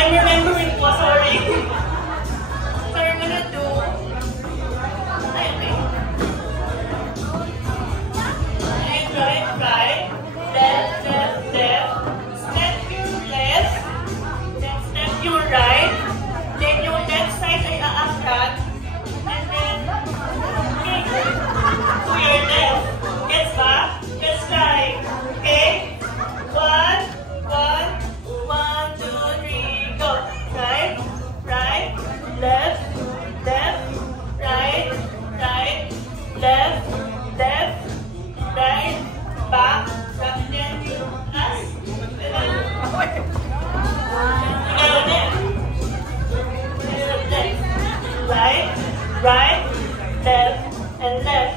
I'm remembering po, sorry. So we're gonna do... Okay. Right, right. Left, left, left. Step your left. Then step your right. Then yung left side ay aangkat. And then, kick to your left. Gets ba? Let's try. Okay? One, two, three, go. Right, right, left, left, right, right, left, left, right, back, then us, and then left, right, right, left, and left.